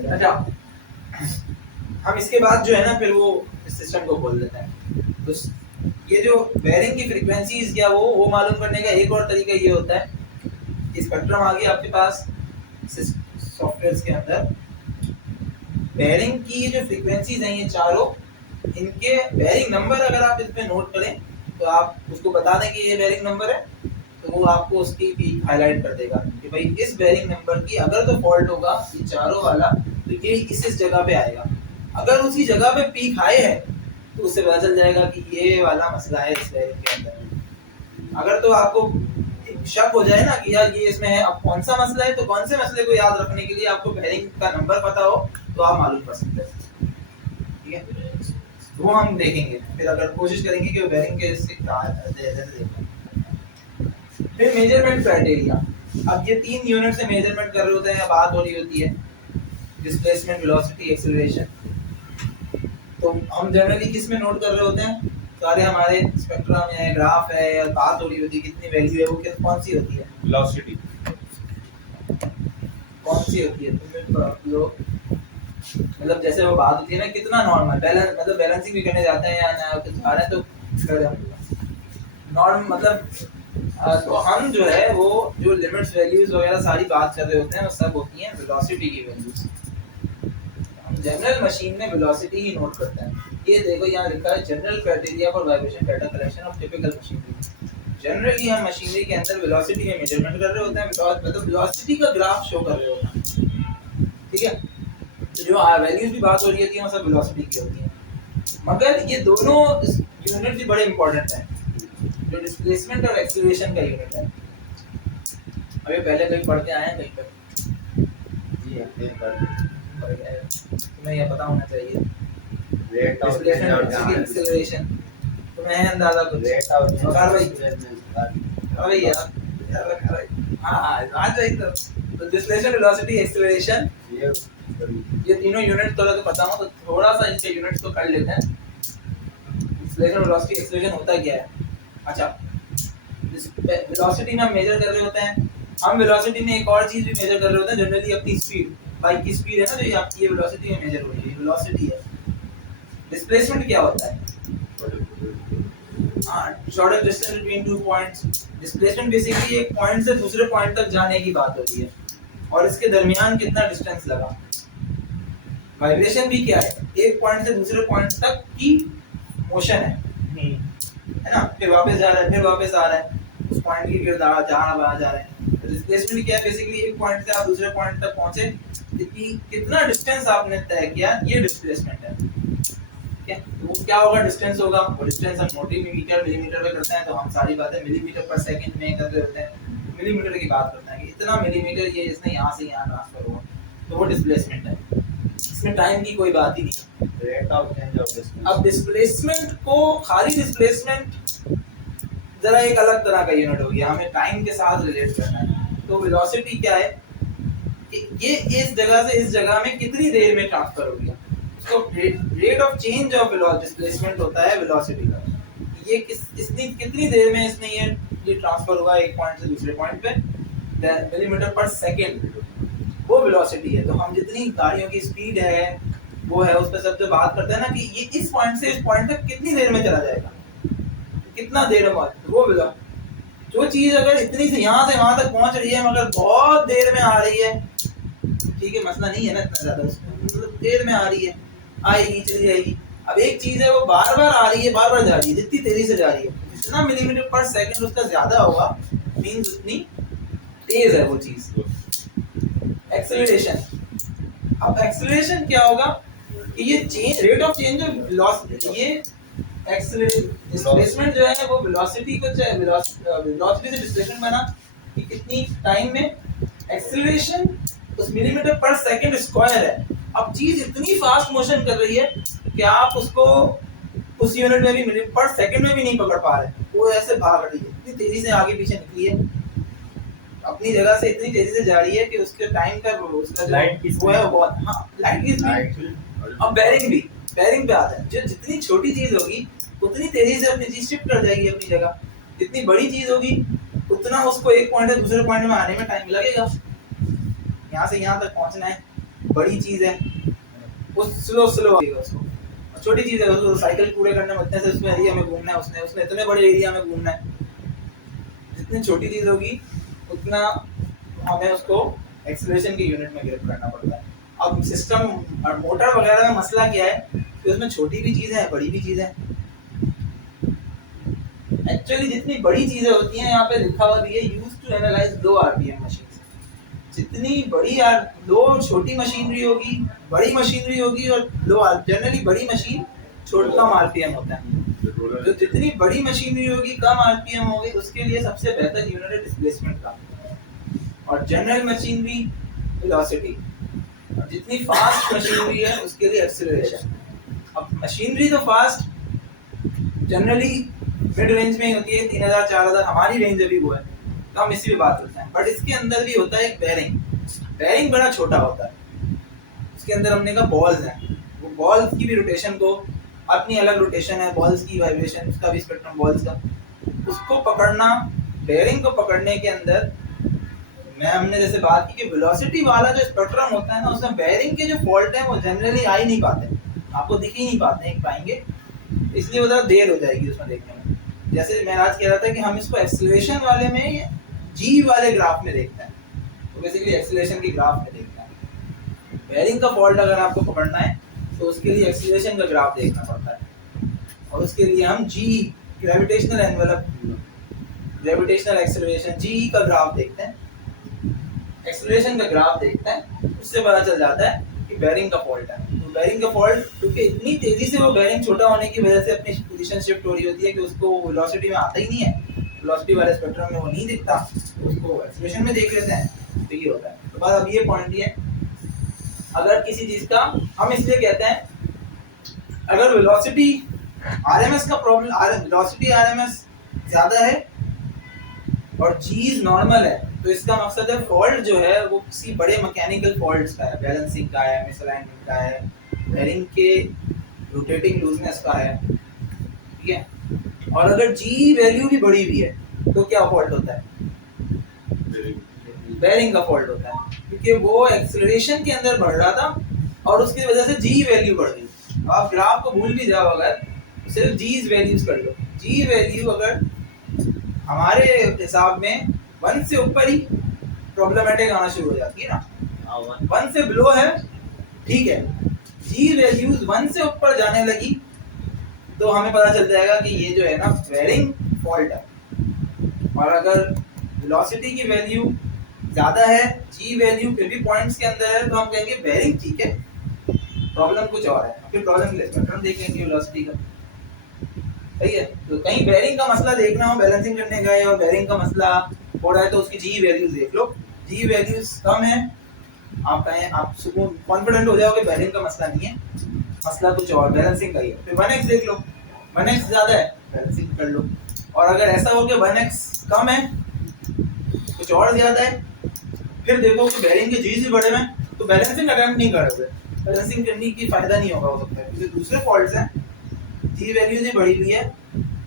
अच्छा, हम इसके बाद जो है ना फिर वो सिस्टम को खोल देते हैं। तो ये जो बेयरिंग की फ्रीक्वेंसीज क्या वो मालूम करने का एक और तरीका ये होता है कि स्पेक्ट्रम आ गया आपके पास सॉफ्टवेयर के अंदर। बेयरिंग की जो फ्रीक्वेंसीज हैं ये चारों, इनके बेयरिंग नंबर अगर आप इसमें नोट करें तो आप उसको बता दें कि ये बेयरिंग नंबर है, तो वो आपको उसकी भी हाईलाइट कर देगा कि भाई इस बेयरिंग नंबर की अगर तो फॉल्ट होगा ये चारों वाला तो ये इस जगह पे आएगा। अगर उसी जगह पे पीक हाई है तो उससे पता चल जाएगा कि ये वाला मसला है इस बेयरिंग के अंदर। अगर तो आपको शक हो जाए ना कि यार ये इसमें है, अब कौन सा मसला है, तो कौन से मसले को याद रखने के लिए आपको बेयरिंग का नंबर पता हो तो आप मालूम कर सकते हैं। ठीक है, वो हम देखेंगे फिर, अगर कोशिश करेंगे कि वो बेयरिंग के फिर मेजरमेंट क्राइटेरिया। अब ये 3 यूनिट से मेजरमेंट कर रहे होते हैं, बात हो रही होती है डिस्प्लेसमेंट, वेलोसिटी, एक्सेलरेशन। तो हम जनरली किस में नोट कर रहे होते हैं, सारे हमारे स्पेक्ट्रम है, ग्राफ है, या बात हो रही होती है कितनी वैल्यू है, वो कौन सी होती है, वेलोसिटी कौन सी होती है, तुम्हें लोग मतलब जैसे वो बात होती है ना कितना नॉर्मल बैलेंस, मतलब बैलेंसिंग भी करने जाते हैं या ना कुछ आ रहे हैं तो नॉर्म मतलब तो हम जो है वो जो लिमिट्स वैल्यूज वगैरह सारी बात कर रहे होते हैं वो सब होती हैं वेलोसिटी की वैल्यूज। हम जनरल मशीन में वेलोसिटी ही नोट करते हैं। ये देखो यहाँ लिखा है general criteria for vibration data collection of typical machinery. Generally हम मशीनरी के अंदर वेलोसिटी में मेजरमेंट कर रहे होते हैं, मतलब वेलोसिटी का ग्राफ शो कर रहे होते हैं। ठीक है, तो जो वैल्यूज की बात हो रही है वो सब वेलोसिटी की होती हैं, मगर ये दोनों यूनिट भी बड़े इंपॉर्टेंट हैं, जो डिस्प्लेसमेंट और एक्सीलरेशन का यूनिट है। अभी पहले कहीं पढ़ के आए हैं कहीं पर? जी तुम्हें यह पता होना चाहिए रेट ऑफ डिस्प्लेसमेंट और एक्सीलरेशन, तुम्हें है अंदाजा कुछ? रेट ऑफ कार भाई अरे यार हाँ आज भाई तो डिस्प्लेसमेंट, वेलोसिटी, एक्सीलरेशन ये तीनों यूनिट तो पता हो तो थोड़ा सा इनके यूनिट्स तो कर लेते हैं। डिस्प्लेसमेंट, वेलोसिटी, एक्सीलरेशन होता क्या है? अच्छा, वेलोसिटी में हम मेजर कर रहे होते हैं, हम वेलोसिटी में एक और चीज भी मेजर कर रहे होते हैं जनरली अपनी स्पीड, बाइक की स्पीड है ना, तो ये आपकी ये वेलोसिटी में मेजर हो रही है, वेलोसिटी है। डिस्प्लेसमेंट क्या होता है? Shortest distance between two points. Displacement basically एक पॉइंट से दूसरे पॉइंट तक जाने की बात होती है और इसके दरमियान कितना डिस्टेंस लगा। वाइब्रेशन भी क्या है? एक पॉइंट से दूसरे पॉइंट तक की मोशन है ना, फिर वापस जा रहा है, फिर वापस आ रहा है, उस पॉइंट की फिर जा रहा है। डिस्प्लेसमेंट क्या है? बेसिकली एक पॉइंट से आप दूसरे पॉइंट तक पहुंचे, कितना डिस्टेंस आपने तय किया, ये डिस्प्लेसमेंट है। ठीक है, तो वो क्या होगा, डिस्टेंस होगा, वो डिस्टेंस हम मीटर मिलीमीटर में करते हैं, तो हम सारी बातें मिलीमीटर पर सेकंड में कर रहे होते हैं, मिलीमीटर की बात करते हैं कि इतना मिलीमीटर ये इसने यहाँ से यहाँ ट्रांसफर हुआ, तो वो डिस्प्लेसमेंट है। इसमें टाइम की कोई बात ही नहीं। Rate of change of displacement. अब डिस्प्लेसमेंट को खाली डिस्प्लेसमेंट जरा एक अलग तरह का यूनिट हो गया, हमें टाइम के साथ रिलेट करना है। तो वेलोसिटी क्या है, ये इस जगह से इस जगह में कितनी देर में ट्रांसफर हो गया, उसको rate of change of displacement होता है वेलोसिटी का। ये इसने कितनी देर में इसने ये ट्रांसफर हुआ एक पॉइंट से दूसरे पॉइंट पे, मिलीमीटर पर सेकंड, वो वेलोसिटी है। तो हम जितनी गाड़ियों की स्पीड है वो है, उस पर सब जो बात करते हैं ना कि ये इस पॉइंट से इस पॉइंट तक कितनी देर में चला जाएगा, कितना देर में, वो वेलोसिटी। जो चीज अगर इतनी से यहाँ से वहां तक पहुंच रही है मगर बहुत देर में आ रही है, ठीक है, मसला नहीं है ना इतना ज्यादा उसमें, मतलब देर में आ रही है, आएगी चली जाएगी। अब एक चीज है वो बार बार आ रही है, बार बार जा रही है, जितनी तेजी से जा रही है, जितना मिलीमीटर पर सेकंड उसका ज्यादा होगा, मींस उतनी तेज है वो चीज। एक्सेलरेशन, अब एक्सेलरेशन क्या होगा कि ये change, rate of change of velocity, ये डिस्प्लेसमेंट जो है वो वेलोसिटी को वेलोसिटी से डिस्प्लेसमेंट बना कि कितनी टाइम में, एक्सेलरेशन उस मिलीमीटर पर सेकंड स्क्वायर है। अब चीज इतनी फास्ट मोशन कर रही है कि आप उसको उस यूनिट में भी मिलीमीटर पर सेकंड में भी नहीं पकड़ पा रहे, वो ऐसे भाग रही है, इतनी तेजी से आगे पीछे निकली है, अपनी जगह से इतनी तेजी से जा रही है कि उसके टाइम का उसका लाइट की वो है वो बहुत, हाँ लाइट की स्पीड। अब बेयरिंग भी, बेयरिंग पे आता है, जो जितनी छोटी चीज होगी उतनी तेजी से अपनी चीज शिफ्ट कर जाएगी अपनी जगह, जितनी बड़ी चीज होगी उतना उसको एक पॉइंट से दूसरे पॉइंट में आने में टाइम लगेगा, यहाँ से यहाँ तक पहुँचना है, बड़ी चीज है वो स्लो स्लो आएगा उसको, और छोटी चीज है उसको साइकिल पूरे करने में इतने से उसमें एरिया में घूमना है, उसने उसने इतने बड़े एरिया में घूमना है। जितनी छोटी चीज होगी उतना हमें उसको एक्सीलरेशन के यूनिट में ग्रिप करना पड़ता है। अब सिस्टम और मोटर वगैरह में मसला क्या है कि उसमें छोटी भी चीजें हैं बड़ी भी चीजें हैं। एक्चुअली जितनी बड़ी चीजें होती हैं यहाँ पे लिखा हुआ भी है use to analyze low RPM machine. जितनी बड़ी लो छोटी मशीनरी होगी, बड़ी मशीनरी होगी और लो जनरली बड़ी मशीन छोटा कम आरपीएम होता है। जो जितनी बड़ी मशीनरी होगी कम आरपीएम होगी उसके लिए सबसे बेहतर यूनिट है डिस्प्लेसमेंट का, और जनरल मशीनरी वेलोसिटी, और जितनी फास्ट मशीनरी है उसके लिए एक्सीलरेशन। अब मशीनरी तो फास्ट जनरली मिड रेंज में ही होती है, 3000 4000 हमारी रेंज अभी वो है, तो हम इसी पे बात करते हैं। बट इसके अंदर भी होता है एक बेरिंग, बेरिंग बड़ा छोटा होता है, उसके अंदर हमने कहा बॉल्स हैं, वो बॉल्स की भी रोटेशन को अपनी अलग रोटेशन है, बॉल्स की वाइब्रेशन उसका भी स्पेक्ट्रम बॉल्स का, उसको पकड़ना, बेरिंग को पकड़ने के अंदर मैं हमने जैसे बात की कि वेलोसिटी वाला जो स्पेक्ट्रम होता है ना उसमें बेरिंग के जो फॉल्ट है वो जनरली आ ही नहीं पाते, आपको दिख ही नहीं पाएंगे, इसलिए वो देर हो जाएगी उसमें देखने में। जैसे मैं आज कह रहा था कि हम इसको एक्सीलरेशन वाले में जी वाले ग्राफ में देखते हैं, तो बेसिकली एक्सीलरेशन की ग्राफ में देखते हैं। बेरिंग का फॉल्ट अगर आपको पकड़ना है तो उसके लिए एक्सीलरेशन का ग्राफ देखना पड़ता है, और उसके लिए हम जी ग्रेविटेशनल एनवेलप, ग्रेविटेशनल एक्सीलरेशन जी का ग्राफ देखते हैं, एक्सीलरेशन का ग्राफ देखते हैं, उससे पता चल जाता है कि बेरिंग का फॉल्ट है। तो बेरिंग का फॉल्ट क्योंकि इतनी तेजी से वो बेरिंग छोटा होने की वजह से अपनी पोजीशन शिफ्ट हो रही होती है कि उसको वेलोसिटी में आता ही नहीं है, वेलोसिटी वाले स्पेक्ट्रम में वो नहीं दिखता, तो उसको एक्सीलरेशन में देख लेते हैं, तो ये होता है। तो बात अब ये पॉइंट ये अगर किसी चीज का हम इसलिए कहते हैं अगर वेलोसिटी आरएमएस का प्रॉब्लम, वेलोसिटी आरएमएस ज्यादा है और चीज नॉर्मल है, तो इसका मकसद है फॉल्ट जो है वो किसी बड़े मैकेनिकल फॉल्ट्स का है, बैलेंसिंग का है, मिसअलाइनमेंट का है, बेरिंग के रोटेटिंग लूजनेस का है, ठीक है। और अगर जी वैल्यू भी बड़ी हुई है तो क्या फॉल्ट होता है, बेरिंग का फॉल्ट होता है, क्योंकि वो एक्सीलरेशन के अंदर बढ़ रहा था और उसकी वजह से जी वैल्यू बढ़ गई। अब आप ग्राफ को भूल भी जाओ अगर तो सिर्फ जीज वैल्यूज कर लो, जी वैल्यू अगर हमारे हिसाब में 1 से ऊपर ही प्रॉब्लमेटिक आना शुरू हो जाती है ना, 1 से बिलो है ठीक है, जी वैल्यूज 1 से ऊपर जाने लगी तो हमें पता चल जाएगा कि ये जो है ना बेरिंग फॉल्ट है। और अगर वेलोसिटी की वैल्यू ज्यादा है, जी वैल्यू फिर भी पॉइंट्स के अंदर है, तो हम कहेंगे बेरिंग ठीक है, प्रॉब्लम कुछ और है, फिर प्रॉब्लम के लिए स्पेक्ट्रम देखेंगे वेलोसिटी का, सही है। तो कहीं बेरिंग का मसला देखना हो, बैलेंसिंग करने गए और बेरिंग का मसला हो रहा है तो उसकी जी वैल्यूज देख लो, जी वैल्यूज कम है आप कहें, आप सुकून कॉन्फिडेंट हो जाओगे बेरिंग का मसला नहीं है, मसला कुछ और बैलेंसिंग का ही है। फिर 1x देख लो, 1x ज्यादा है बैलेंसिंग कर लो, और अगर ऐसा हो कि 1x कम है कुछ और ज्यादा है, फिर देखो कि बेरिंग के जीज भी बड़े में, तो बैलेंसिंग अटेम्प्ट नहीं करोगे, बैलेंसिंग करने की फायदा नहीं होगा हो सकता है, क्योंकि दूसरे फॉल्ट्स हैं, जी वैल्यू ही बढ़ी हुई है,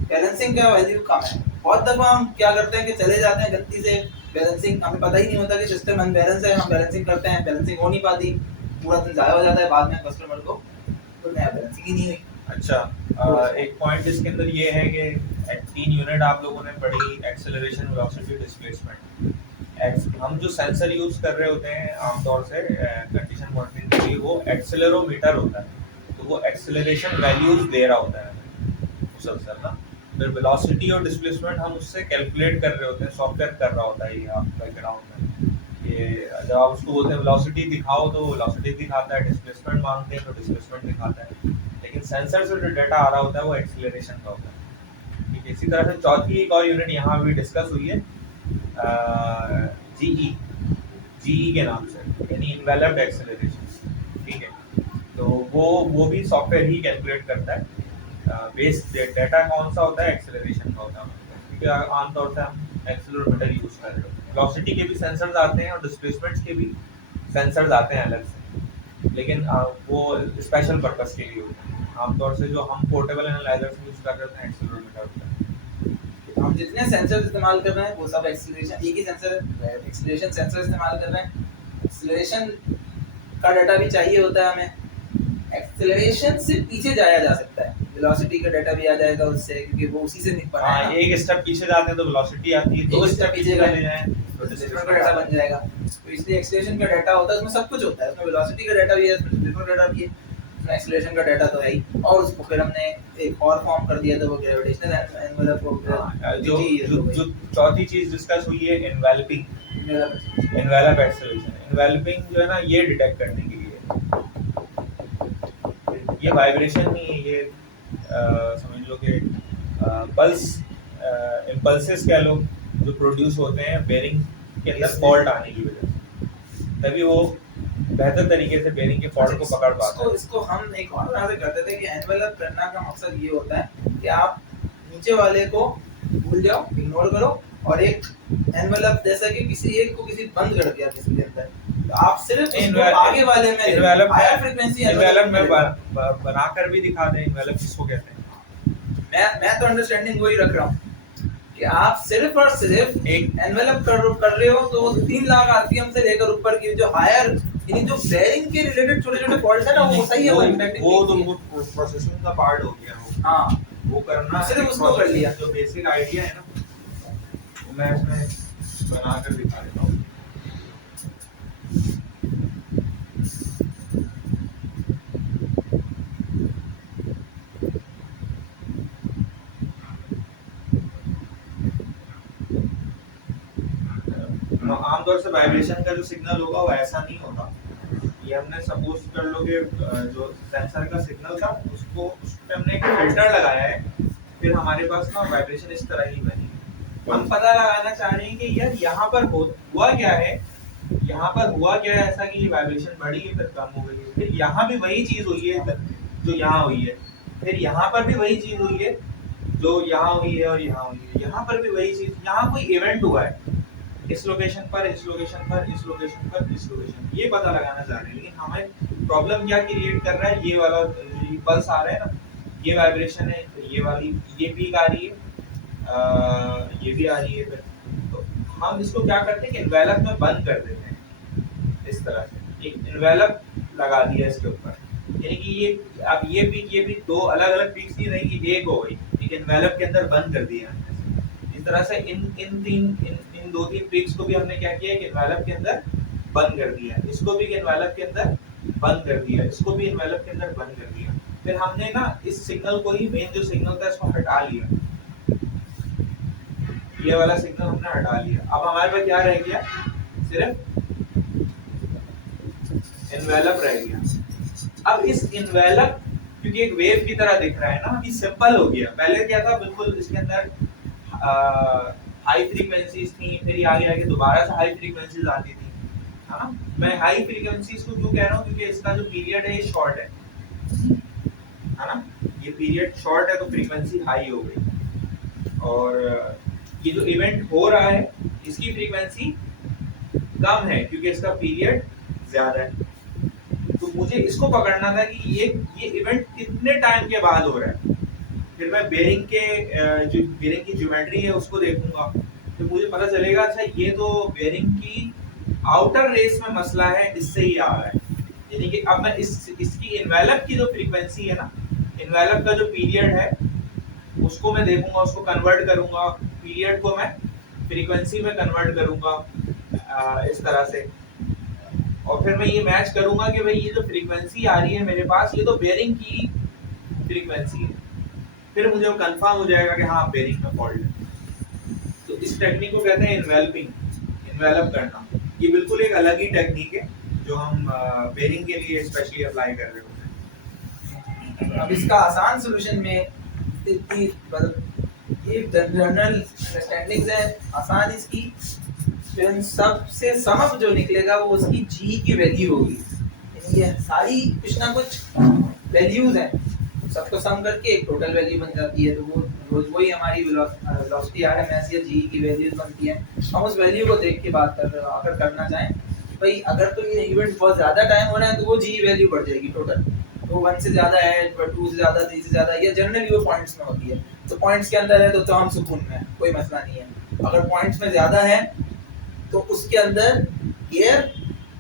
बैलेंसिंग का वैल्यू कम है। बहुत दफा हम क्या करते हैं कि चले जाते हैं गलती से बैलेंसिंग, हमें पता ही नहीं होता कि सिस्टम अनबैलेंस है, हम बैलेंसिंग करते हैं, बैलेंसिंग हो नहीं पाती, पूरा दिन जाया हो जाता है, बाद में कस्टमर को तो नया बैलेंसिंग ही नहीं हुई। अच्छा, एक पॉइंट इसके अंदर ये है कि 3 यूनिट आप लोगों ने पढ़ी, एक्सेलरेशन, वेलोसिटी, डिस्प्लेसमेंट। हम जो सेंसर यूज कर रहे होते हैं आमतौर से कंडीशन मॉनिटरिंग के लिए वो एक्सेलरोमीटर होता है, तो वो एक्सेलरेशन वैल्यूज दे रहा होता है मुसलसल ना, फिर वेलोसिटी और डिस्प्लेसमेंट हम उससे कैलकुलेट कर रहे होते हैं, सॉफ्टवेयर कर रहा होता है ये आपका बैकग्राउंड में, ये जब आप उसको बोलते हैं वेलोसिटी दिखाओ तो वेलोसिटी दिखाता है, डिस्प्लेसमेंट मांगते हैं तो डिस्प्लेसमेंट दिखाता है, लेकिन सेंसर से जो डाटा आ रहा होता है वो एक्सेलरेशन का होता है। ठीक है, इसी तरह से चौथी एक और यूनिट यहाँ भी डिस्कस हुई है जीई के नाम से, यानी इन्वेलप्ड एक्सेलरेशन। ठीक है, तो वो भी सॉफ्टवेयर ही कैलकुलेट करता है, बेस डाटा कौन सा होता है, एक्सेलरेशन का होता है, क्योंकि आमतौर से हम एक्सेलरोमीटर यूज कर रहे हैं। वेलोसिटी के भी सेंसर्स आते हैं और डिस्प्लेसमेंट्स के भी सेंसर्स आते हैं अलग से, लेकिन वो स्पेशल पर्पस के लिए होते हैं। आमतौर से जो हम पोर्टेबल एनालाइजर्स यूज कर रहे हैं एक्सेलरोमीटर होता है। हम जितने सेंसर इस्तेमाल कर रहे हैं वो सब एक्सीलरेशन, एक ही सेंसर एक्सीलरेशन सेंसर इस्तेमाल कर रहे हैं। एक्सीलरेशन का डाटा भी चाहिए होता है हमें। एक्सेलरेशन से पीछे जाया जा सकता है, वेलोसिटी का डाटा भी आ जाएगा उससे, क्योंकि वो उसी से बना है हाँ, ना। एक स्टेप पीछे जाते हैं तो वेलोसिटी आती है, दो स्टेप पीछे ले गए जाएं तो डिस्प्लेसमेंट का डाटा बन जाएगा। तो इसलिए एक्सेलरेशन का डाटा होता है, उसमें सब कुछ होता है, उसमें वेलोसिटी का डाटा भी है, उसमें डिस्प्लेसमेंट का डाटा भी है, उसमें एक्सेलरेशन का डाटा तो है ही, और उसको फिर हमने एक और फॉर्म कर दिया था, वो ग्रेविटेशनल एनवेलप हो गया। हाँ, जो चौथी चीज डिस्कस हुई है एनवेलपिंग, एनवेलप एक्सेलरेशन। एनवेलपिंग जो है ना, ये डिटेक्ट करने के लिए, ये वाइब्रेशन नहीं है, ये समझ लो कि पल्स, इम्पल्सेस कह लो, जो प्रोड्यूस होते हैं बेरिंग के अंदर फॉल्ट आने की वजह से, तभी वो बेहतर तरीके से बेरिंग के फॉल्ट को पकड़ पाता है। इसको हम एक और तरह से करते थे कि एनवेलप करना का मकसद ये होता है कि आप नीचे वाले को भूल जाओ, इग्नोर करो, और एक एनवेलप जैसा कि किसी एक को किसी बंद कर दिया किसी के अंदर, तो आप सिर्फ उसको आगे वाले में हायर फ्रीक्वेंसी एनवेलप में बनाकर भी दिखा दें एनवेलप किसको कहते हैं। मैं तो अंडरस्टैंडिंग वही रख रहा हूँ कि आप सिर्फ और सिर्फ एक एनवेलप कर रहे हो, तो 3 लाख आरपीएम से लेकर ऊपर की जो हायर, यानी जो बेयरिंग के रिलेटेड छोटे-छोटे फॉल्ट्स है ना, वो सही है, वो इंपैक्टिंग वो तो प्रोसेसिंग का पार्ट हो गया वो। हाँ, वो करना सिर्फ उसको कर लिया। जो बेसिक आइडिया है ना, वो मैं इसमें बना कर दिखा देता हूँ। आमतौर से वाइब्रेशन का जो सिग्नल होगा वो ऐसा नहीं होता। ये हमने सपोज कर लो कि जो सेंसर का सिग्नल था उसको, उस पे हमने एक फिल्टर लगाया है, फिर हमारे पास ना वाइब्रेशन इस तरह ही बनी। हम पता लगाना चाह रहे हैं कि यार यहाँ पर हुआ क्या है, यहाँ पर हुआ क्या है ऐसा कि ये वाइब्रेशन बढ़ी है फिर कम हो गई है, फिर यहाँ भी वही चीज हुई है जो यहाँ हुई है, फिर यहाँ पर भी वही चीज हुई है जो यहाँ हुई है, और यहाँ हुई है, यहाँ पर भी वही चीज, यहाँ कोई इवेंट हुआ है इस लोकेशन पर, इस लोकेशन पर, इस लोकेशन पर, इस लोकेशन, ये पता लगाना चाह रहे हैं। लेकिन हमें प्रॉब्लम क्या क्रिएट कर रहा है, ये वाला पल्स आ रहा है ना, ये वाइब्रेशन है, ये वाली ये पीक आ रही है, ये भी आ रही है, फिर तो हम इसको क्या करते हैं कि एनवेलप में बंद कर देते हैं। इस तरह से एक एनवेलप लगा दिया इसके ऊपर, यानी कि ये अब ये भी दो अलग अलग पीक्स नहीं रहेगी, एक हो गई, एक एनवेलप के अंदर बंद कर दिया। इस तरह से इन 2-3 पीक्स को भी हमने क्या किया कि एनवेलप के अंदर बंद कर दिया, इसको भी एनवेलप के अंदर बंद कर दिया, इसको भी एनवेलप के अंदर बंद कर दिया। फिर हमने ना इस सिग्नल को ही, मेन जो सिग्नल था इसको हटा लिया, ये वाला सिग्नल हमने हटा लिया। अब हमारे पास क्या रह गया, सिर्फ एनवेलप रह गया। अब इस एनवेलप क्योंकि एक वेव की तरह दिख रहा है ना, अभी सिंपल हो गया। पहले क्या था, बिल्कुल इसके अंदर हाई फ्रीक्वेंसीज थी, फिर आगे आगे दोबारा से हाई फ्रीक्वेंसीज आती थी, है ना। मैं हाई फ्रीक्वेंसीज को क्यों कह रहा हूँ, क्योंकि इसका जो पीरियड है ये शॉर्ट है ना, ये पीरियड शॉर्ट है तो फ्रीक्वेंसी हाई हो गई, और ये जो इवेंट हो रहा है इसकी फ्रीक्वेंसी कम है क्योंकि इसका पीरियड ज्यादा है। तो मुझे इसको पकड़ना था कि ये इवेंट कितने टाइम के बाद हो रहा है, फिर मैं बेरिंग के जो बेरिंग की ज्योमेट्री है उसको देखूंगा, तो मुझे पता चलेगा अच्छा ये तो बेरिंग की आउटर रेस में मसला है, इससे ही आ रहा है। यानी कि अब मैं इसकी एनवेलप की जो फ्रीक्वेंसी है ना, एनवेलप का जो पीरियड है उसको मैं देखूंगा, उसको कन्वर्ट करूंगा, पीरियड को मैं फ्रीक्वेंसी में कन्वर्ट करूंगा इस तरह से, और फिर मैं ये मैच करूंगा कि भाई ये जो फ्रीक्वेंसी आ रही है मेरे पास, ये तो बेरिंग की फ्रीक्वेंसी है, फिर मुझे वो कंफर्म हो जाएगा कि हाँ बेरिंग में फॉल्ट है। तो इस टेक्निक को कहते हैं एनवेलपिंग, एनवेलप करना। ये बिल्कुल एक अलग ही टेक्निक है जो हम बेरिंग के लिए स्पेशली अप्लाई कर रहे होते हैं। अब इसका आसान सॉल्यूशन में इतनी ये जनरल अंडरस्टैंडिंग्स है आसान इसकी, फिर सबसे समअप जो निकलेगा वो उसकी जी की वैल्यू होगी। ये सारी कुछ ना कुछ वैल्यूज हैं, सबको सम करके एक टोटल वैल्यू बन जाती है, तो वो रोज वही हमारी वेलोसिटी आरएमएस या जी की वैल्यूज बनती हैं। हम उस वैल्यू को देख के बात कर रहे हो, अगर करना चाहें भाई अगर तो ये इवेंट बहुत ज्यादा टाइम हो रहा है तो वो जी वैल्यू बढ़ जाएगी टोटल, तो 1 से ज्यादा है, 2 से ज्यादा, 3 से ज्यादा, या जनरली वो पॉइंट्स में होती है। तो पॉइंट्स के अंदर है तो हम सुकून में है, कोई मसला नहीं है। अगर पॉइंट्स में ज्यादा है तो उसके अंदर एयर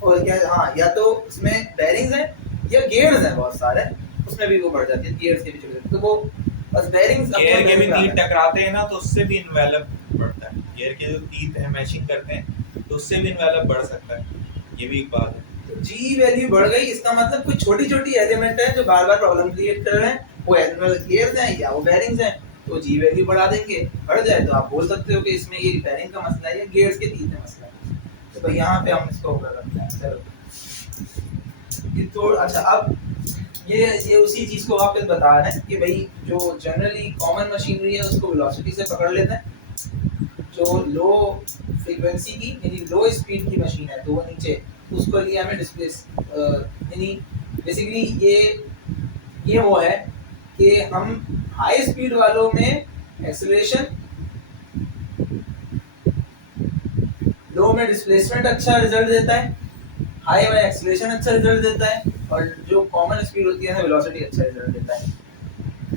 और क्या, हाँ, या तो उसमें बेरिंग्स हैं या गियर्स हैं बहुत सारे, उसमें भी वो बढ़ जाती है, गियर्स के भी छोटे, तो वो बस बेरिंग्स गियर के भी तीत टकराते हैं ना, तो उससे भी इन्वेलप बढ़ता है। गियर के जो तीत है मैचिंग करते हैं, तो उससे भी इन्वेलप बढ़ सकता है, ये भी एक बात है। तो जी वैल्यू बढ़ गई, इसका मतलब कुछ छोटी छोटी एलिमेंट है जो बार बार प्रॉब्लम क्रिएट कर रहे हैं, वो एनुअल गियर्स हैं या वो बेरिंग्स हैं, तो जी वैल्यू बढ़ा देंगे, बढ़ जाए तो आप बोल सकते हो कि इसमें ये बेरिंग का मसला है या गियर्स के तीत का मसला है। तो भाई यहाँ पे हम इसको कर रखते हैं। चलो ये तो अच्छा, अब ये उसी चीज को वापस बता रहे हैं कि भाई जो जनरली कॉमन मशीनरी है उसको वेलोसिटी से पकड़ लेते हैं, जो लो फ्रीक्वेंसी की यानी लो स्पीड की मशीन है तो वो नीचे, उसको लिए हमें डिस्प्लेस यानी बेसिकली ये वो है कि हम हाई स्पीड वालों में एक्सेलरेशन, लो में डिस्प्लेसमेंट अच्छा रिजल्ट देता है, हाई में एक्सेलरेशन अच्छा रिजल्ट देता है, और जो कॉमन स्पीड होती है ना वेलोसिटी अच्छा रिजल्ट देता है।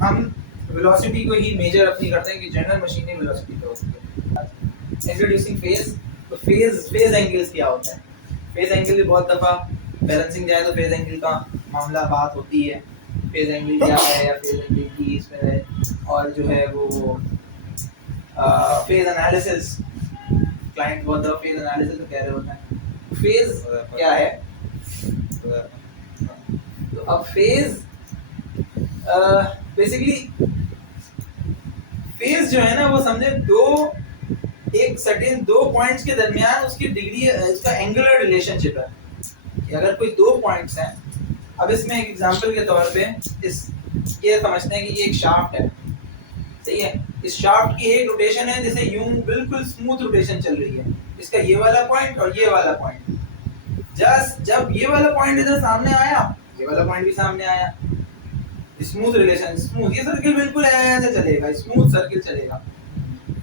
हम वेलोसिटी को ही मेजर अपनी करते हैं कि जनरल मशीनें वेलोसिटी पे होती है। इंट्रोड्यूसिंग फेज, तो फेज एंगल्स क्या होता है, फेज एंगल भी बहुत दफा बैलेंसिंग जाए तो फेज एंगल का मामला बात होती है, फेज एंगल क्या है या फेज एंगल की इसमें है, और जो है वो फेज एनालिसिस, क्लाइंट बहुत दफा फेज एनालिसिस कह रहे होते हैं, फेज क्या है। तो अब फेज बेसिकली फेज जो है ना वो समझे एक सर्टेन दो पॉइंट्स के दरमियान उसकी डिग्री, इसका एंगुलर रिलेशनशिप है कि अगर कोई दो पॉइंट्स हैं, अब इसमें एक एग्जांपल के तौर पे ये समझते हैं कि ये एक शाफ्ट है, सही है, इस शाफ्ट की एक रोटेशन है जैसे यूं बिल्कुल स्मूथ रोटेशन चल रही है, इसका ये वाला पॉइंट और ये वाला पॉइंट, जब ये वाला पॉइंट इधर सामने आया, ये वाला पॉइंट भी सामने आया, स्मूथ रिलेशन, स्मूथ, ये सर्किल बिल्कुल ऐसे चलेगा, स्मूथ सर्किल चलेगा,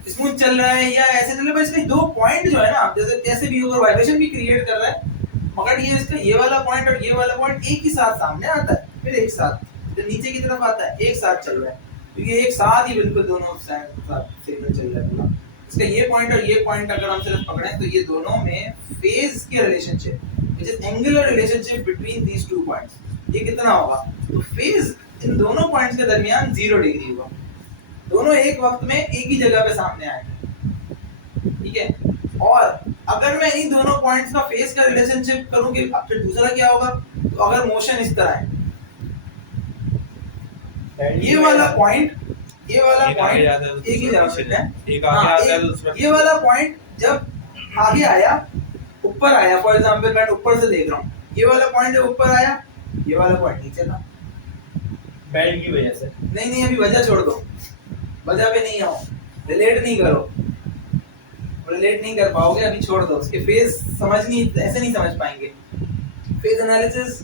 स्मूथ चल रहा है या ऐसे चल रहा है, इसके दो पॉइंट जो है ना, जैसे कैसे भी होगा वाइब्रेशन भी क्रिएट कर रहा है, मगर ये इसका ये वाला पॉइंट और ये वाला पॉइंट एक ही साथ सामने आता है, फिर एक साथ जो नीचे की तरफ आता है एक साथ चल रहा है, तो ये एक साथ ही बिल्कुल दोनों साथ सिग्नल चल रहा है पूरा। इसका ये पॉइंट और ये पॉइंट अगर हम सिर्फ पकड़ें तो ये दोनों में फेज के relationship, which is angular relationship between these two points, ये कितना होगा, तो फेज इन दोनों पॉइंट्स के दरमियान 0 डिग्री होगा, दोनों एक वक्त में एक ही जगह पे सामने आएंगे, ठीक है। और अगर मैं इन दोनों पॉइंट्स का फेज का रिलेशनशिप करूं कि अब फिर दूसरा क्या होगा, तो अगर मोशन इस तरह है, ये वाला पॉइंट एक ही जगह पे है, एक आगे आता है दूसरा, ये वाला पॉइंट जब आगे आया, ऊपर आया, फॉर एग्जांपल मैं ऊपर से देख रहा हूँ, ये वाला पॉइंट जब ऊपर आया, ये वाला पॉइंट नीचे था, बेल्ट की वजह से। नहीं अभी वजह छोड़ दो, वजह पे नहीं आओ, रिलेट नहीं करो, रिलेट नहीं कर पाओगे, अभी छोड़ दो, उसके फेज समझनी ऐसे नहीं समझ पाएंगे, फेज एनालिसिस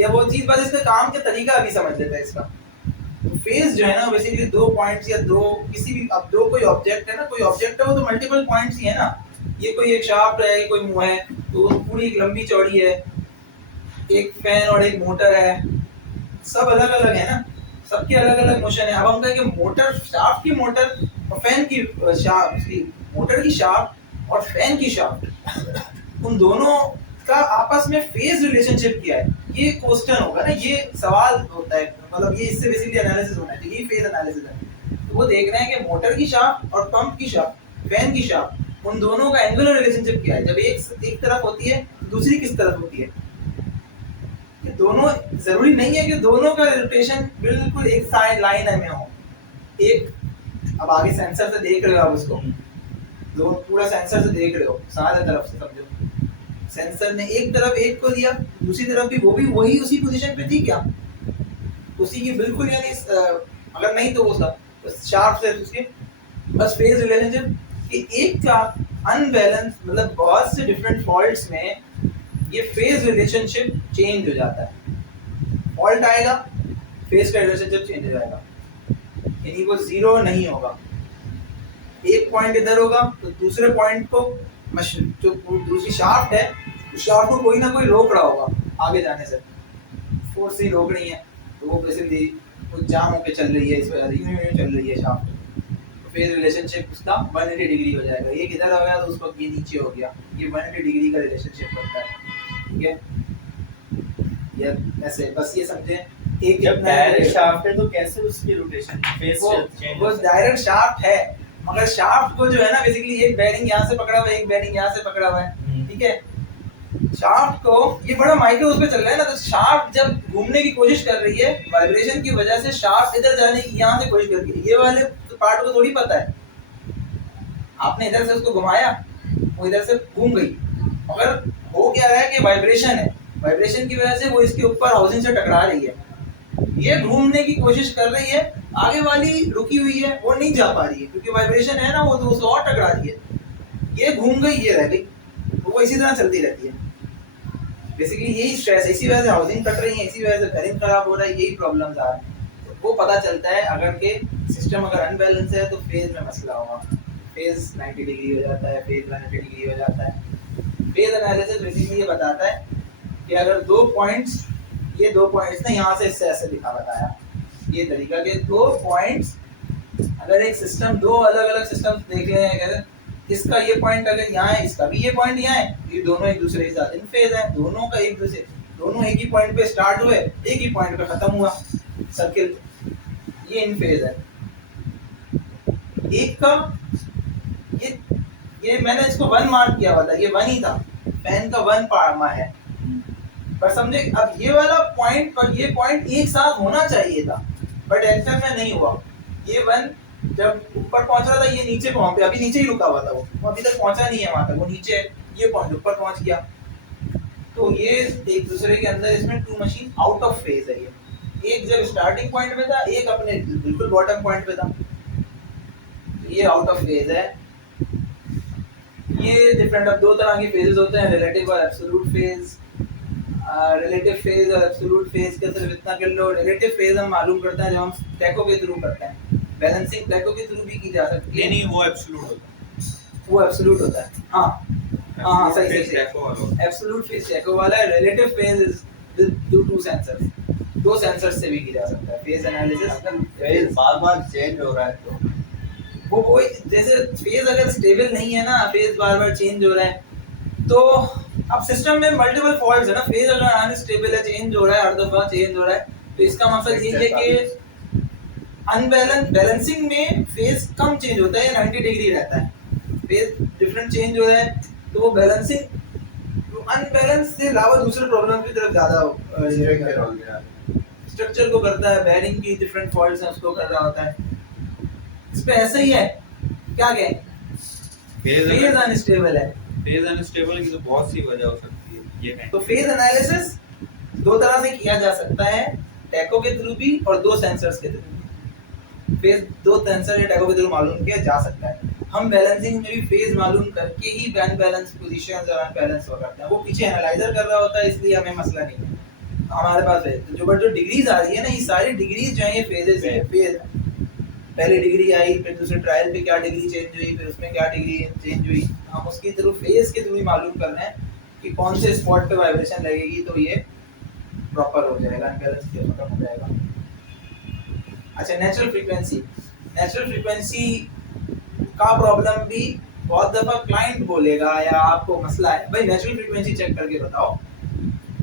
या वो चीज, बस इसका काम का तरीका अभी समझ लेते हैं इसका। फेज जो है ना बेसिकली दो पॉइंट्स या दो किसी भी, अब दो कोई ऑब्जेक्ट है ना, कोई ऑब्जेक्ट है वो तो मल्टीपल पॉइंट्स ही है ना, ये कोई एक शाफ्ट है, ये कोई मुंह है, तो पूरी एक लंबी चौड़ी है, एक फैन और एक मोटर है, सब अलग अलग है ना, सबकी अलग अलग मोशन है। अब हम कहें कि मोटर, शाफ्ट की मोटर और फैन की शाफ्ट, मोटर की शाफ्ट और फैन की शाफ्ट, उन दोनों का आपस में फेज रिलेशनशिप क्या है, ये क्वेश्चन होगा ना, ये सवाल होता है, मतलब ये इससे बेसिकली एनालिसिस होना है, ये फेज एनालिसिस है। तो वो देख रहे हैं कि मोटर की शाफ्ट और पंप की शाफ्ट, फैन की शाफ्ट, उन दोनों का एंगुलर रिलेशनशिप क्या है, जब एक तरफ होती है दूसरी किस तरफ होती है, कि दोनों, जरूरी नहीं है कि दोनों का रोटेशन बिल्कुल एक साइड लाइन में हो, एक, अब आगे सेंसर से देख रहे हो आप उसको, दो पूरा सेंसर से देख रहे हो, सारे तरफ से समझो, सेंसर ने एक तरफ एक को दिया, दूसरी तरफ भी वो भी वही उसी पोजीशन पे थी क्या, उसी की बिल्कुल, यानी अगर नहीं तो वो सब शार्प से उसके बस फेज रिलेशनशिप कि एक का अनबैलेंस, मतलब बहुत से डिफरेंट फॉल्ट्स में ये फेज रिलेशनशिप चेंज हो जाता है, फॉल्ट आएगा फेज का रिलेशनशिप चेंज हो जाएगा, यानी वो 0 नहीं होगा, एक पॉइंट इधर होगा तो दूसरे पॉइंट को जो दूसरी शाफ्ट है, उस शाफ्ट को कोई ना कोई रोक रहा होगा आगे जाने से, फोर्स ही रोक रही है, तो वो बेसिकली वो जाम होके चल रही है, इस वजह से चल रही है शाफ्ट, तो फेज रिलेशनशिप उसका 180 डिग्री हो जाएगा, ये किधर आ गया तो उस वक्त ये नीचे हो गया, ये 180 डिग्री का रिलेशनशिप बनता है। ठीक है, ये ऐसे बस ये समझे एक जब इतना है, डायरेक्ट शाफ्ट है तो कैसे उसकी रोटेशन फेस वो चेंज वो डायरेक्ट शाफ्ट है, मगर शाफ्ट को जो है ना बेसिकली एक बेरिंग यहाँ से पकड़ा हुआ है, एक बेरिंग यहाँ से पकड़ा हुआ है, ठीक है। शाफ्ट को ये बड़ा माइक्रो उस पे चल रहा है ना, तो शाफ्ट जब घूमने की कोशिश कर रही है वाइब्रेशन की वजह से, शाफ्ट इधर जाने की यहाँ से कोशिश कर रही है, ये वाले पार्ट को थोड़ी पता है, आपने इधर से उसको घुमाया, वो इधर से घूम गई, मगर हो क्या रहा है कि वाइब्रेशन है, वाइब्रेशन की वजह से वो इसके ऊपर हाउसिंग से टकरा रही है, ये घूमने की कोशिश कर रही है, आगे वाली रुकी हुई है, वो नहीं जा पा रही है क्योंकि वाइब्रेशन है ना, वो तो उसको और टकरा रही है, ये घूम गई, ये रह गई, तो वो इसी तरह चलती रहती है। बेसिकली यही स्ट्रेस है, इसी वजह से हाउसिंग कट रही है, इसी वजह से बेरिंग खराब हो रहा है, यही प्रॉब्लम्स आ रहे हैं। तो वो पता चलता है अगर के सिस्टम अगर अनबैलेंस है तो फेज में मसला होगा, फेज 90 डिग्री हो जाता है, फेज 180 डिग्री हो जाता है। फेज एनालिसिस बेसिकली ये बताता है कि अगर दो पॉइंट्स, ये दो पॉइंट्स ना यहाँ से इससे ऐसे दिखा बताया, ये तरीका के दो पॉइंट्स, अगर एक सिस्टम, दो अलग अलग सिस्टम देख लें, अगर इसका ये पॉइंट अगर यहाँ है, इसका भी ये पॉइंट यहाँ है, ये दोनों एक दूसरे के साथ इन फेज है, दोनों का एक दूसरे, दोनों एक ही पॉइंट पे स्टार्ट हुए, एक ही पॉइंट पे खत्म हुआ सर्किल, ये इन फेज है। एक का ये मैंने इसको 1 मार्क किया हुआ था, ये 1 ही था, फैन का 1 पार्मा है, पर समझे अब ये वाला पॉइंट और ये पॉइंट एक साथ होना चाहिए था, बट एक्चुअल में नहीं हुआ। ये 1 जब ऊपर पहुंच रहा था, ये नीचे वहां पे अभी नीचे ही रुका हुआ था, वो अभी तक पहुंचा नहीं है वहां तक, वो नीचे, ये पॉइंट ऊपर पहुंच गया, तो ये एक दूसरे के अंदर इसमें two machine out of phase है। ये एक जब स्टार्टिंग पॉइंट में था, एक अपने बिल्कुल बॉटम पॉइंट पे था, ये आउट ऑफ फेज है। ये डिफरेंट, अब दो तरह के फेजेस होते हैं, रिलेटिव और एब्सोल्यूट फेज। रिलेटिव फेज और एब्सोल्यूट फेज का सिर्फ इतना कर लो, रिलेटिव फेज हम मालूम करते हैं जब हम टैको के थ्रू करते हैं, बैलेंसिंग टैको के थ्रू भी की जा सकती है। नहीं वो एब्सोल्यूट होता है, वो एब्सोल्यूट होता है, हाँ सही एब्सोल्यूट फेज टैको वाला है। Relative phase is with two sensors, दो सेंसर्स से भी की जा सकता है फेज एनालिसिस। अगर फेज बार-बार चेंज हो रहा है तो वो जैसे फेज अगर स्टेबल नहीं है ना, फेज बार-बार चेंज हो रहा है, तो अब सिस्टम में मल्टीपल फॉल्ट्स है ना, फेज अगर अनस्टेबल है, चेंज हो रहा है, हर दफा चेंज हो रहा है, तो इसका मतलब ये है कि बैलेंसिंग में फेज कम चेंज होता है, 90 डिग्री रहता है, फेज डिफरेंट चेंज हो रहा है, तो वो बैलेंसिंग अनबैलेंस से अलावा दूसरे प्रॉब्लम की तरफ ज्यादा स्ट्रक्चर को करता है, बेयरिंग की डिफरेंट फॉल्ट्स हैं उसको कर रहा होता है। इस पे ऐसा ही है, क्या कहें, फेज अनस्टेबल है। फेज अनस्टेबल की तो बहुत सी वजह हो सकती है, ये कहें तो फेज एनालिसिस दो तरह से किया जा सकता है, टैको के थ्रू भी और दो सेंसर्स के थ्रू। फेज दो सेंसर या टैको के थ्रू मालूम किया जा सकता है। हम बैलेंसिंग में भी फेज मालूम करके ही बैलेंस पोजीशंस और अनबैलेंस करते हैं, वो पीछे एनालाइजर कर रहा होता है, इसलिए हमें मसला नहीं है, हमारे पास है तो जो डिग्रीज आ रही है ना, ये सारी डिग्रीज जो है ये फेजेस है। फेज पहली डिग्री आई, फिर दूसरे ट्रायल पे क्या डिग्री चेंज हुई, फिर उसमें क्या डिग्री चेंज हुई, हम उसके थ्रू फेज के थ्रू ही मालूम कर रहे हैं कि कौन से स्पॉट पे वाइब्रेशन लगेगी तो ये प्रॉपर हो जाएगा, अनबैलेंस खत्म हो जाएगा। अच्छा, नेचुरल फ्रीक्वेंसी का प्रॉब्लम भी बहुत दफा क्लाइंट बोलेगा या आपको मसला है, भाई नेचुरल फ्रीक्वेंसी चेक करके बताओ,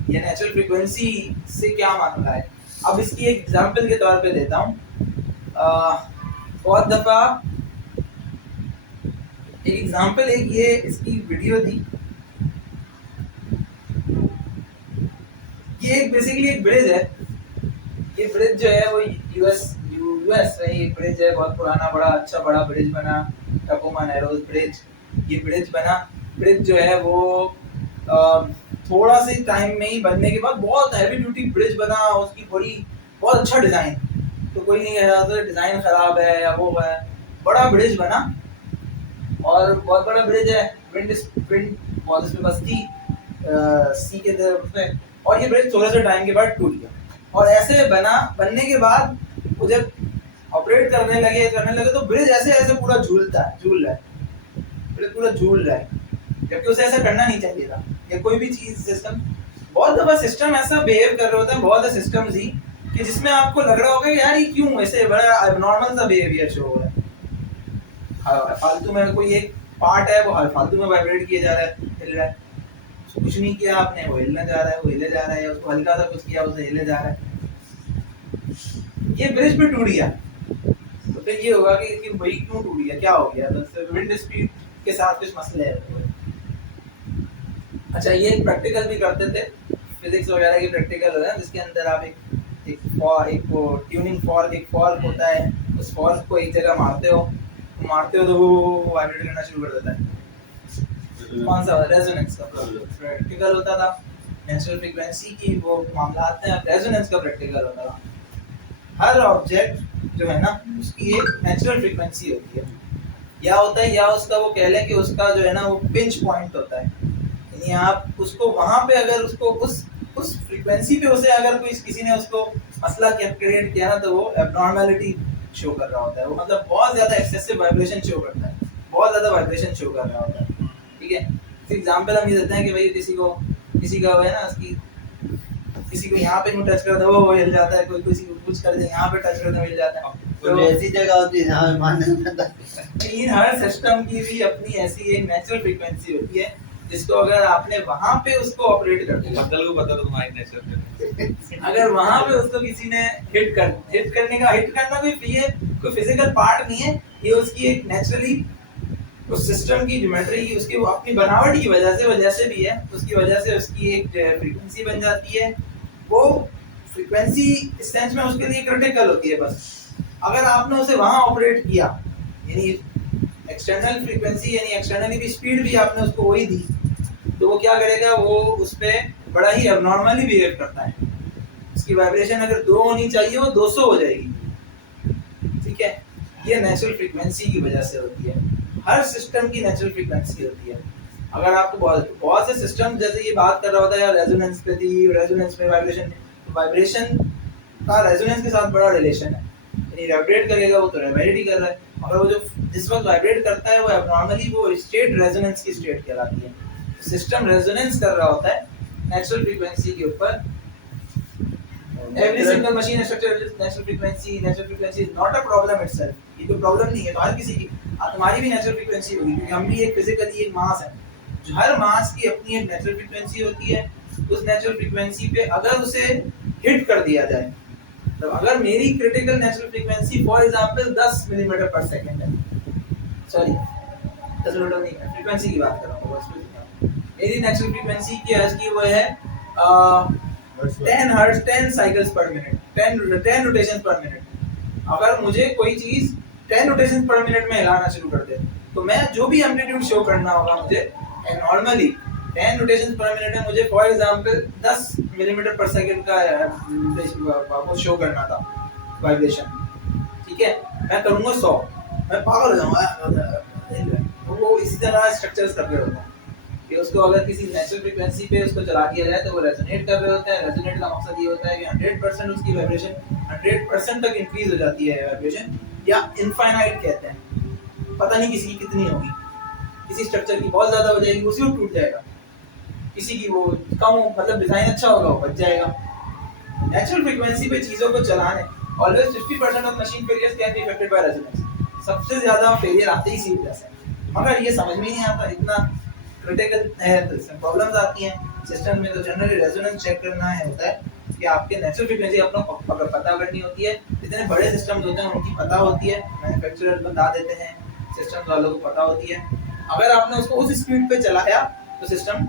ये नेचुरल फ्रीक्वेंसी से क्या मामला है। अब इसकी एक एग्जांपल के तौर पे देता हूँ, बहुत दफा एक एग्जांपल, एक ये इसकी वीडियो थी, ये एक बेसिकली एक ब्रिज है, ये ब्रिज जो है वो यूएस में एक ब्रिज है, बहुत पुराना बड़ा अच्छा बड़ा ब्रिज बना, टकोमा नैरोज ब्रिज। ये ब्रिज बना, ब्रिज जो है वो थोड़ा से टाइम में ही बनने के बाद बहुत हैवी ड्यूटी ब्रिज बना, उसकी बहुत अच्छा डिजाइन, तो कोई नहीं कह रहा था डिजाइन खराब है या वो है, बड़ा ब्रिज बना और बहुत बड़ा ब्रिज है, विंड बहुत इसमें बसती सी के उसमें, और ये ब्रिज थोड़े से टाइम के बाद टूट गया। और ऐसे बनने के बाद वो जब ऑपरेट करने लगे तो ब्रिज ऐसे पूरा झूल रहा है, ब्रिज पूरा झूल रहा है, जबकि उसे ऐसा करना नहीं चाहिए था। या कोई भी चीज सिस्टम, बहुत दफा सिस्टम ऐसा बिहेव कर रहे होते हैं, बहुत से सिस्टम्स ही कि जिसमें आपको लग रहा होगा कि यार ये क्यों ऐसे बड़ा एबनॉर्मल सा बिहेवियर शो हो रहा है, फालतू में कोई एक पार्ट है वो फालतू में वाइब्रेट किया जा रहा है, हिल रहा है, कुछ नहीं किया आपने, वो हिलने जा रहा है, वो हिले जा रहा है, उसको हल्का सा कुछ किया उसे हिले जा रहा है, ये ब्रिज पे टूट गया। तो फिर ये होगा कि भाई क्यों टूट गया, क्या हो गया, तो विंड स्पीड के साथ कुछ मसले हैं। अच्छा, ये प्रैक्टिकल भी करते थे, फिजिक्स वगैरह की प्रैक्टिकल होता है जिसके अंदर आप एक वो ट्यूनिंग फॉर्क, एक फॉर्क होता है, उस फॉर्क को एक जगह मारते हो तो वो वाइब्रेट करना शुरू कर देता है। कौन सा, रेजोनेंस का प्रैक्टिकल होता था। नेचुरल फ्रीक्वेंसी की वो मामला आते हैं, रेजोनेंस का प्रैक्टिकल होता था। हर ऑब्जेक्ट जो है ना उसकी एक नेचुरल फ्रीक्वेंसी होती है, या होता है या उसका वो कह लें कि उसका जो है ना वो पिंच पॉइंट होता है, यानी आप उसको वहां पे अगर उसको उस फ्रीक्वेंसी पे उसे अगर कोई किसी ने उसको मसला क्रिएट किया ना तो वो एब्नॉर्मैलिटी शो कर रहा होता है, वो मतलब बहुत ज्यादा एक्सेसिव वाइब्रेशन शो करता है, बहुत ज्यादा वाइब्रेशन शो कर रहा होता है। ठीक है, एग्जांपल हम ये देते हैं कि भाई किसी का है ना किसी को यहाँ पे टच कर दो वो हिल जाता है, कोई किसी को कुछ कर दे यहाँ पे टच कर दो हिल जाता है। तो ऐसी जगह होती है जहाँ मानना पड़ता है। इन हर सिस्टम की भी अपनी ऐसी एक नेचुरल फ्रीक्वेंसी होती है जिसको अगर आपने वहां पे उसको ऑपरेट कर दिया, बदल को पता तो तुम्हारी नेचर अगर वहां पे उसको किसी ने हिट करना कोई फिजिकल पार्ट नहीं है, ये उसकी एक नेचुरली उस सिस्टम की ज्योमेट्री की उसकी अपनी बनावट की वजह से भी है, उसकी वजह से उसकी एक फ्रीक्वेंसी बन जाती है। वो फ्रीक्वेंसी इस सेंस में उसके लिए क्रिटिकल होती है। बस अगर आपने उसे वहां ऑपरेट किया, यानी एक्सटर्नल फ्रीक्वेंसी यानी एक्सटर्नली भी स्पीड भी आपने उसको वही दी, तो वो क्या करेगा, वो उस पे बड़ा ही एबनॉर्मली बिहेव करता है। उसकी वाइब्रेशन अगर 2 होनी चाहिए वो 200 हो जाएगी। ठीक है, ये नेचुरल फ्रीक्वेंसी की वजह से होती है, हर सिस्टम की नेचुरल फ्रीक्वेंसी होती है। अगर आपको बहुत से सिस्टम जैसे ये बात कर रहा होता है रेजोनेंस पे थी, रेजोनेंस में वाइब्रेशन का रेजोनेंस के साथ बड़ा रिलेशन है, यानी वाइब्रेट करेगा वो तो वाइब्रेट ही कर रहा है, मगर वो जो जिस वक्त वाइब्रेट करता है वो एब्नॉर्मली वो स्टेट रेजोनेंस की स्टेट कहलाती है। सिस्टम रेजोनेंस कर रहा होता है नेचुरल फ्रीक्वेंसी के ऊपर। Every single machine structure natural frequency is not a problem itself, ये कोई प्रॉब्लम नहीं है। तो हर किसी की तुम्हारी भी नेचुरल फ्रीक्वेंसी होगी, क्योंकि हम भी एक फिजिकली एक मास है, जो हर मास की अपनी एक नेचुरल फ्रीक्वेंसी होती है। उस नेचुरल फ्रीक्वेंसी पे अगर उसे हिट कर दिया जाए, तो अगर मेरी critical natural frequency for example 10 millimetre पर सेकंड है, सॉरी 10 मिलीमीटर नहीं, फ्रीक्वेंसी की बात कर रहा हूँ, मेरी नेचुरल फ्रीक्वेंसी की वो है 10 हर्ट्ज, 10 साइकिल्स पर मिनट, 10 रोटेशंस पर मिनट। अगर मुझे कोई चीज 10 रोटेशंस पर मिनट में हिलाना शुरू कर दे, तो मैं जो भी एम्पलीट्यूड शो करना होगा मुझे नॉर्मली 10 रोटेशंस पर मिनट में मुझे फॉर एग्जांपल 10 मिलीमीटर पर सेकंड का वो शो करना था वाइब्रेशन। ठीक है, मैं करूंगा 100, मैं पागल हो जाऊंगा। वो इसी तरह स्ट्रक्चर्स कर रहे होते हैं कि उसको अगर किसी नेचुरल फ्रीक्वेंसी पे उसको चला दिया जाए तो वो रेजोनेट कर रहे होते हैं। रेजोनेट का मकसद ये होता है कि 100% उसकी वाइब्रेशन 100% तक इंक्रीज हो जाती है वाइब्रेशन, या इनफाइनाइट कहते हैं, पता नहीं किसी की कितनी होगी। किसी स्ट्रक्चर की बहुत ज्यादा हो जाएगी, उसी को टूट जाएगा, किसी की वो कम मतलब डिजाइन अच्छा होगा वो बच जाएगा। नेचुरल फ्रीक्वेंसी पे चीजों को चलाने always 50% of machine failures can be affected by resonance. सबसे ज्यादा फेलियर आते ही इसी वजह से, मगर ये समझ में नहीं आता, इतना क्रिटिकल है तो इसमें प्रॉब्लम्स आती हैं सिस्टम में। तो जनरली रेजोनेंस चेक करना है होता है कि आपके नेचुरल फ्रीक्वेंसी अपना पता करनी होती है। जितने बड़े सिस्टम्स होते हैं उनकी पता होती है, मैन्युफैक्चरर बता देते हैं, सिस्टम वालों को पता होती है। अगर आपने उसको उस स्पीड पे चलाया तो सिस्टम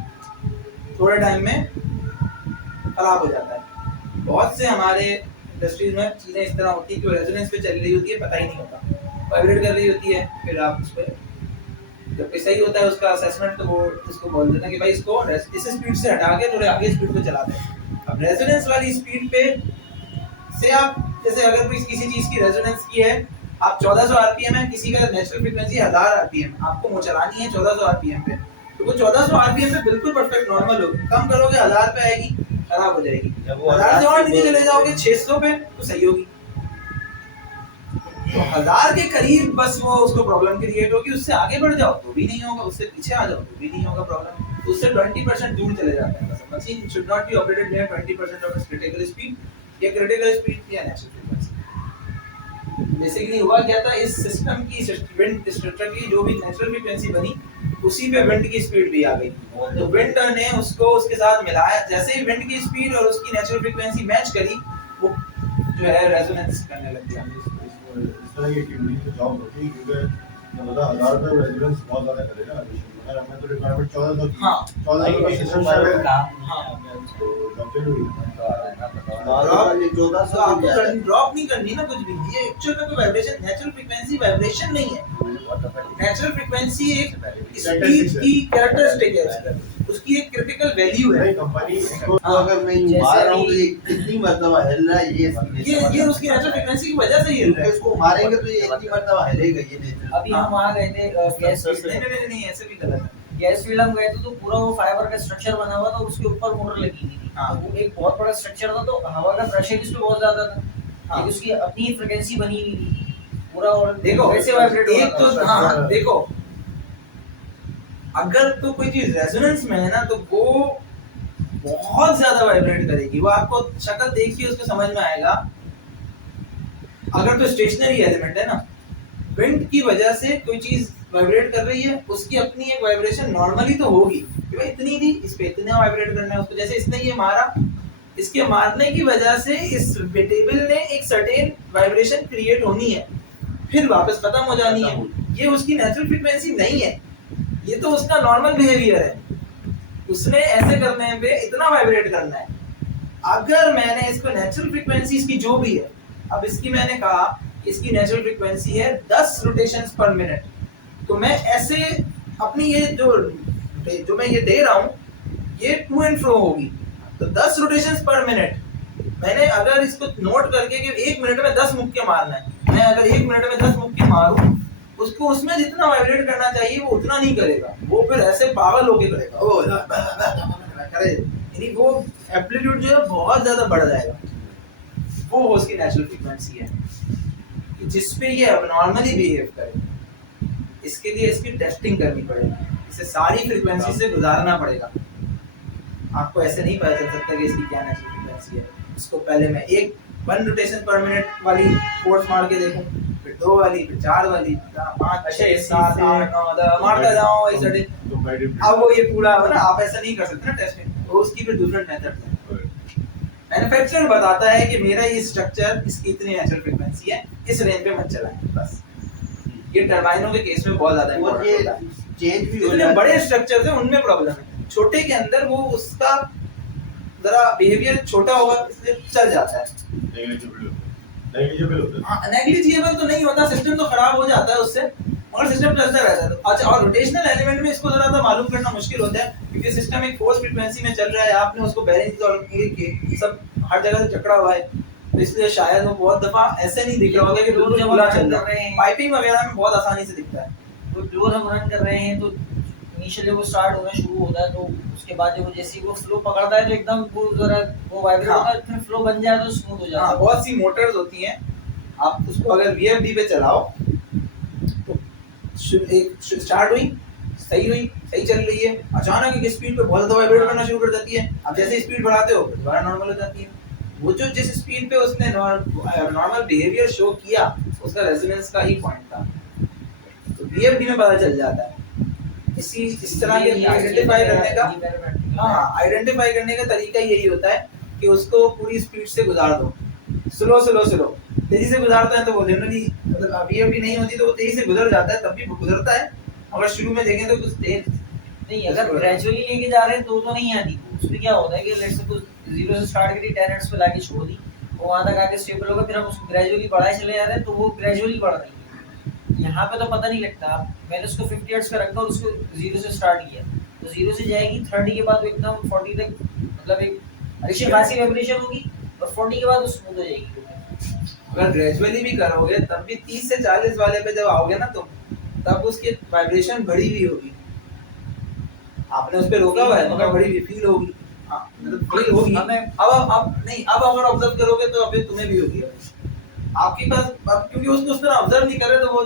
थोड़े टाइम में खराब हो जाता है। बहुत से हमारे इंडस्ट्रीज में चीज़ें इस तरह होती है कि वो रेजोनेंस पे चल रही होती है, पता ही नहीं होता, वाइब्रेट कर रही होती है, फिर आप उस पर जब भी सही होता है उसका असेसमेंट तो वो इसको बोल देते हैं कि भाई इसको इस स्पीड से हटा के थोड़े आगे स्पीड पे चलाते हैं। अब रेजोनेंस वाली स्पीड पे से आप जैसे अगर कोई किसी चीज़ की रेजोनेंस की है, आप 1400 आरपीएम है, किसी का नेचुरल फ्रीक्वेंसी 1000 आरपीएम, आपको वो चलानी है 1400 आरपीएम पे, तो वो 1400 आरपीएम पे बिल्कुल परफेक्ट नॉर्मल होगी। कम करोगे 1000 पे आएगी, खराब हो जाएगी। 1000 से और नीचे चले जाओगे 600 पे तो सही होगी। तो 1000 के करीब बस वो उसको प्रॉब्लम क्रिएट होगी, उससे आगे बढ़ जाओ तो भी नहीं होगा, उससे पीछे आ जाओ तो भी नहीं होगा प्रॉब्लम, तो उससे 20% दूर चले जाते हैं। बस machine should not be operated near 20% of its critical speed, या क्रिटिकल स्पीड या नेचुरल फ्रीक्वेंसी। बेसिकली हुआ क्या था, इस सिस्टम की विंड स्ट्रक्चर की जो भी नेचुरल फ्रीक्वेंसी बनी उसी पे विंड की स्पीड भी आ गई। तो विंड ने उसको उसके साथ मिलाया, जैसे ही विंड की स्पीड और उसकी नेचुरल फ्रीक्वेंसी मैच करी, वो जो है रेजोनेंस करने लग गया। इस तरह की एक्टिविटी तो जॉब होती है, क्योंकि मतलब 1000 रुपये रेजिडेंस बहुत ज़्यादा करेगा अगर हमें तो रिक्वायरमेंट 14 तक। हाँ 14 का सिस्टम है हाँ तो जॉब पे भी तो आपको ड्रॉप नहीं करनी ना कुछ भी। ये एक्चुअल में कोई वाइब्रेशन, नेचुरल फ्रीक्वेंसी वाइब्रेशन नहीं है। नेचुरल फ्रीक्वेंसी एक स्पीच की कैरेक्टरिस्टिक है उसका, उसकी एक क्रिटिकल वैल्यू है। कंपनी तो अगर मैं यूं मार रहा हूँ तो ये कितनी मर्तबा हिल रहा है, ये उसकी नेचुरल फ्रीक्वेंसी की वजह से ही हिल रहा है। इसको मारेंगे तो ये इतनी मर्तबा हिलेगा ये नेचुरल। अभी हम वहाँ गए थे गैस फील्ड नहीं में। नहीं नहीं ऐसे भी गलत है। गैस फील्ड हम गए थे तो पूरा वो फाइबर का स्ट्रक्चर बना हुआ था, उसके ऊपर मोटर लगी हुई थी। हाँ। तो वो एक बहुत बड़ा स्ट्रक्चर था, तो हवा का प्रेशर इसमें बहुत ज्यादा था। हाँ। एक उसकी अपनी फ्रीक्वेंसी बनी हुई थी पूरा, और देखो वैसे वाइब्रेट हो एक रहा तो था। हाँ देखो, अगर तो कोई चीज रेजोनेंस में है ना तो वो बहुत ज्यादा वाइब्रेट करेगी। वो आपको शक्ल देखिए उसको समझ में आएगा। अगर तो स्टेशनरी एलिमेंट है ना, विंड की वजह से कोई चीज वाइब्रेट कर रही है, उसकी अपनी एक वाइब्रेशन नॉर्मली तो होगी कि भाई इतनी थी, इस पे इतना वाइब्रेट करना है उसको। जैसे इसने ये मारा, इसके मारने की वजह से इस टेबल ने एक सर्टेन वाइब्रेशन क्रिएट होनी है, फिर वापस खत्म हो जानी है। ये उसकी नेचुरल फ्रीक्वेंसी नहीं है, ये तो उसका नॉर्मल बिहेवियर है। उसने ऐसे करने पे इतना वाइब्रेट करना है। अगर मैंने इसको नेचुरल फ्रीक्वेंसी इसकी जो भी है, अब इसकी मैंने कहा इसकी नेचुरल फ्रीक्वेंसी है 10 रोटेशंस पर मिनट, तो मैं ऐसे अपनी ये जो मैं ये दे रहा हूँ ये टू एंड फ्रो होगी, तो 10 रोटेशंस पर मिनट। मैंने अगर इसको नोट करके कि 1 मिनट में 10 मुक्के मारना है, मैं अगर 1 मिनट में 10 मुक्के मारूं, उसको उसमें जितना वाइब्रेट करना चाहिए वो उतना नहीं करेगा, वो फिर ऐसे पागल होके करेगा, ओ करे, यानी वो एम्पलीट्यूड जो है बहुत ज्यादा बढ़ जाएगा। वो उसकी नेचुरल फ्रीक्वेंसी है कि जिस पे ये अबनॉर्मली बिहेव करे। इसके लिए इसकी टेस्टिंग करनी पड़ेगी, इसे सारी फ्रीक्वेंसी से गुजारना पड़ेगा। आपको ऐसे नहीं पता चल सकता कि इसकी क्या नेचुरल फ्रीक्वेंसी है। इसको पहले मैं 1 रोटेशन पर मिनट वाली फोर्स मार के देखूं, फिर 2 वाली, फिर 4 वाली, 5 6 7 8 9 10 मारता जाऊं ऐसे। अब वो ये पूरा है ना, आप ऐसा नहीं कर सकते ना टेस्टिंग, तो उसकी फिर डिफरेंट मेथड है। मैन्युफैक्चरर बताता है कि मेरा ये स्ट्रक्चर इसकी इतनी नेचुरल फ्रीक्वेंसी है, इस रेंज पे मत चलाएं बस। ये टरबाइनों के केस में बहुत ज्यादा और इंपॉर्टेंट ये होता है। चेंज भी हो जितने जाता बड़े है। स्ट्रक्चर्स हैं उनमें प्रॉब्लम है, छोटे के अंदर वो उसका जरा बिहेवियर छोटा होगा इसलिए चल जाता है। नेग्लिजिबल तो नहीं होता, सिस्टम तो खराब हो जाता है उससे, मगर सिस्टम चलता रहता है। तो अच्छा, और रोटेशनल एलिमेंट में इसको जरा सा मालूम करना मुश्किल होता है, क्योंकि सिस्टम एक फोर्स फ्रीक्वेंसी में चल रहा है, आपने उसको बैलेंस और सब हर जगह से जकड़ा हुआ है, तो इसलिए शायद वो बहुत दफा ऐसे नहीं दिख रहा होगा कि बिल्कुल खुला चल रहा है। पाइपिंग वगैरह में बहुत आसानी से दिखता है। तो जो हम रन कर रहे हैं तो इनिशियली वो स्टार्ट होना शुरू होता है, तो उसके बाद जब वो जैसे वो फ्लो पकड़ता है तो एकदम वो जरा वो वाइब्रेट होता है, फिर फ्लो बन जाए तो स्मूथ हो जाता हाँ, है। बहुत सी मोटर्स होती हैं, आप उसको अगर वीएफडी पे चलाओ तो एक स्टार्ट हुई, सही चल रही है, अचानक एक स्पीड पे बहुत ज्यादा वाइब्रेट करना शुरू कर देती है। अब जैसे स्पीड बढ़ाते हो दोबारा नॉर्मल हो जाती है। वो जो जिस स्पीड पे उसने नॉर्मल बिहेवियर शो किया, उसका रेजोनेंस का ही पॉइंट था। तो वीएफडी में पता चल जाता है। इस तरह के आइडेंटिफाई करने का, हाँ, आइडेंटिफाई करने का तरीका यही होता है कि उसको पूरी स्पीड से गुजार दो, स्लो तेजी से गुजारता है तो वो जनरली, मतलब वीएफडी नहीं होती तो वो तेजी से गुजर जाता है, तब भी गुजरता है। अगर शुरू में देखें तो कुछ तेज नहीं, अगर ग्रेजुअली लेके जा रहे हैं तो नहीं आती। उसमें क्या होता है कि लेट्स सपोज 0 से स्टार्ट करी, 10 हर्ट्ज पे लाके छोड़ दी, वो वहां तक आके स्टेबल होगा, फिर हम उसको ग्रेजुअली बढ़ाए चले जा रहे हैं तो वो ग्रेजुअली बढ़ रही है। यहाँ पे तो पता नहीं लगता। मैंने उसको 50 हर्ट्ज पे रखा और उसको 0 से स्टार्ट किया, तो 0 से जाएगी 30 के बाद एकदम 40 तक, मतलब एक अच्छी खासी वाइब्रेशन होगी, और 40 के बाद वो स्मूथ हो जाएगी। अगर ग्रेजुअली भी करोगे तब भी 30 से 40 वाले पे जब आओगे ना, तो तब उसकी वाइब्रेशन बढ़ी हुई होगी। आपने उस पे रोका हुआ है मगर बढ़ी हुई फील होगी। हाँ, मतलब फील होगी। अब नहीं, अब अगर ऑब्जर्व करोगे तो अभी तुम्हें भी होगी। आपके पास अब क्योंकि उसको उस तरह ऑब्जर्व नहीं कर रहे, तो वो